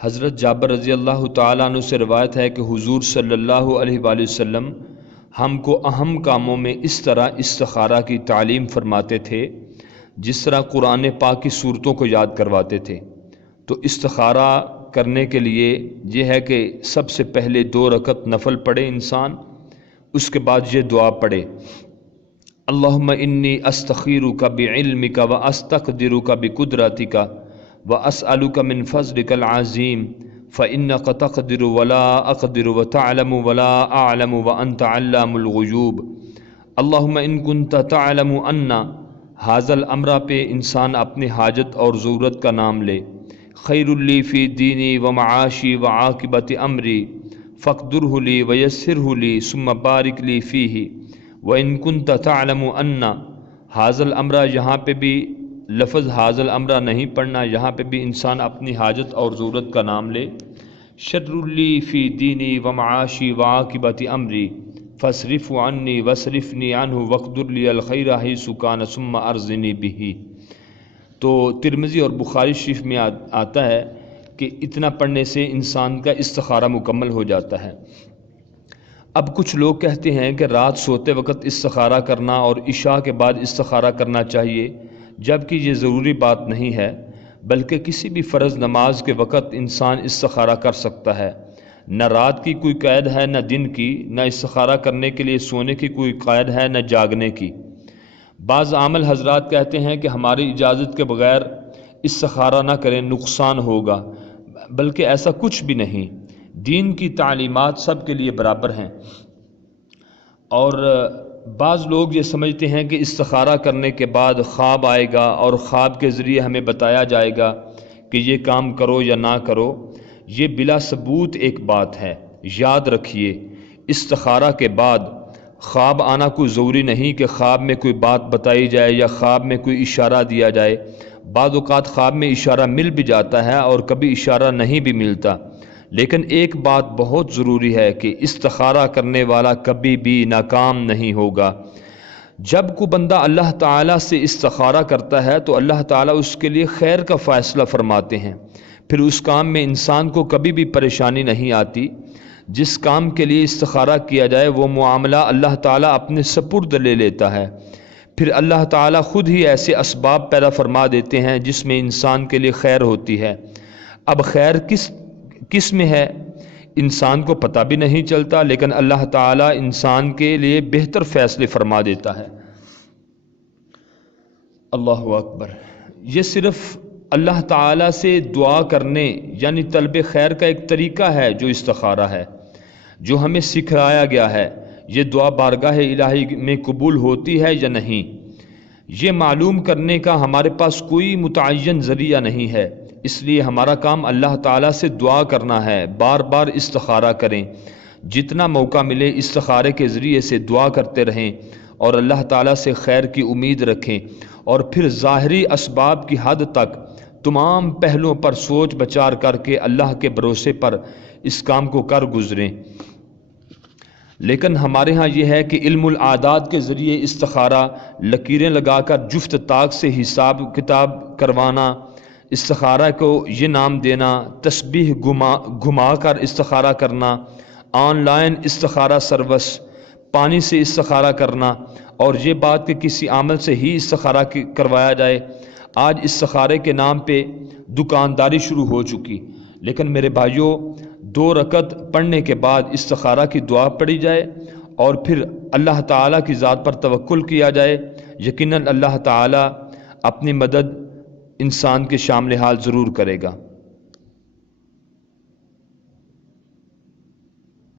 حضرت جابر رضی اللہ تعالیٰ عنہ سے روایت ہے کہ حضور صلی اللہ علیہ وآلہ وسلم ہم کو اہم کاموں میں اس طرح استخارہ کی تعلیم فرماتے تھے جس طرح قرآن پاک کی صورتوں کو یاد کرواتے تھے۔ تو استخارہ کرنے کے لیے یہ ہے کہ سب سے پہلے 2 رکعت نفل پڑھے انسان، اس کے بعد یہ دعا پڑھے، اللہم انی استخیرک بعلمک واستقدرک بقدرتک واسألک من فضلک العظیم فإنک تقدر ولا اقدر وتعلم ولا اعلم وانت علام الغیوب۔ اللہم ان کنت تعلم ان ھذا الامر پہ انسان اپنی حاجت اور ضرورت کا نام لے، خیر لی فی دینی ومعاشی وعاقبت امری فاقدرہ لی ویسرہ لی ثم بارک لی فیہ۔ وَإِن كُنْتَ تَعْلَمُ أَنَّ ھذا الامر، یہاں پہ بھی لفظ ھذا الامر نہیں پڑھنا، یہاں پہ بھی انسان اپنی حاجت اور ضرورت کا نام لے، شر لی فی دینی ومعاشی وعاقبت امری فاصرف عنی واصرفنی عنہ واقدر لی الخیر حیث کان ثم ارزنی بہ۔ تو ترمذی اور بخاری شریف میں آتا ہے کہ اتنا پڑھنے سے انسان کا استخارہ مکمل ہو جاتا ہے۔ اب کچھ لوگ کہتے ہیں کہ رات سوتے وقت استخارہ کرنا اور عشاء کے بعد استخارہ کرنا چاہیے، جبکہ یہ ضروری بات نہیں ہے، بلکہ کسی بھی فرض نماز کے وقت انسان استخارہ کر سکتا ہے۔ نہ رات کی کوئی قید ہے نہ دن کی، نہ استخارہ کرنے کے لیے سونے کی کوئی قید ہے نہ جاگنے کی۔ بعض عامل حضرات کہتے ہیں کہ ہماری اجازت کے بغیر استخارہ نہ کریں، نقصان ہوگا، بلکہ ایسا کچھ بھی نہیں۔ دین کی تعلیمات سب کے لیے برابر ہیں، اور بعض لوگ یہ سمجھتے ہیں کہ استخارہ کرنے کے بعد خواب آئے گا اور خواب کے ذریعے ہمیں بتایا جائے گا کہ یہ کام کرو یا نہ کرو۔ یہ بلا ثبوت ایک بات ہے۔ یاد رکھیے، استخارہ کے بعد خواب آنا کوئی ضروری نہیں کہ خواب میں کوئی بات بتائی جائے یا خواب میں کوئی اشارہ دیا جائے۔ بعض اوقات خواب میں اشارہ مل بھی جاتا ہے اور کبھی اشارہ نہیں بھی ملتا، لیکن ایک بات بہت ضروری ہے کہ استخارہ کرنے والا کبھی بھی ناکام نہیں ہوگا۔ جب کوئی بندہ اللہ تعالیٰ سے استخارہ کرتا ہے تو اللہ تعالیٰ اس کے لیے خیر کا فیصلہ فرماتے ہیں، پھر اس کام میں انسان کو کبھی بھی پریشانی نہیں آتی۔ جس کام کے لیے استخارہ کیا جائے وہ معاملہ اللہ تعالیٰ اپنے سپرد لے لیتا ہے، پھر اللہ تعالیٰ خود ہی ایسے اسباب پیدا فرما دیتے ہیں جس میں انسان کے لیے خیر ہوتی ہے۔ اب خیر کس میں ہے انسان کو پتہ بھی نہیں چلتا، لیکن اللہ تعالیٰ انسان کے لیے بہتر فیصلے فرما دیتا ہے۔ اللہ اکبر۔ یہ صرف اللہ تعالیٰ سے دعا کرنے یعنی طلب خیر کا ایک طریقہ ہے جو استخارہ ہے، جو ہمیں سکھلایا گیا ہے۔ یہ دعا بارگاہ الہی میں قبول ہوتی ہے یا نہیں، یہ معلوم کرنے کا ہمارے پاس کوئی متعین ذریعہ نہیں ہے، اس لیے ہمارا کام اللہ تعالیٰ سے دعا کرنا ہے۔ بار بار استخارہ کریں، جتنا موقع ملے استخارے کے ذریعے سے دعا کرتے رہیں اور اللہ تعالیٰ سے خیر کی امید رکھیں، اور پھر ظاہری اسباب کی حد تک تمام پہلوؤں پر سوچ بچار کر کے اللہ کے بھروسے پر اس کام کو کر گزریں۔ لیکن ہمارے ہاں یہ ہے کہ علم العادات کے ذریعے استخارہ، لکیریں لگا کر جفت طاق سے حساب کتاب کروانا، استخارہ کو یہ نام دینا، تسبیح گھما کر استخارہ کرنا، آن لائن استخارہ سروس، پانی سے استخارہ کرنا، اور یہ بات کہ کسی عمل سے ہی استخارہ کروایا جائے۔ آج استخارے کے نام پہ دکانداری شروع ہو چکی، لیکن میرے بھائیوں، 2 رکعت پڑھنے کے بعد استخارہ کی دعا پڑھی جائے اور پھر اللہ تعالیٰ کی ذات پر توکل کیا جائے، یقیناً اللہ تعالیٰ اپنی مدد انسان کے شامل حال ضرور کرے گا۔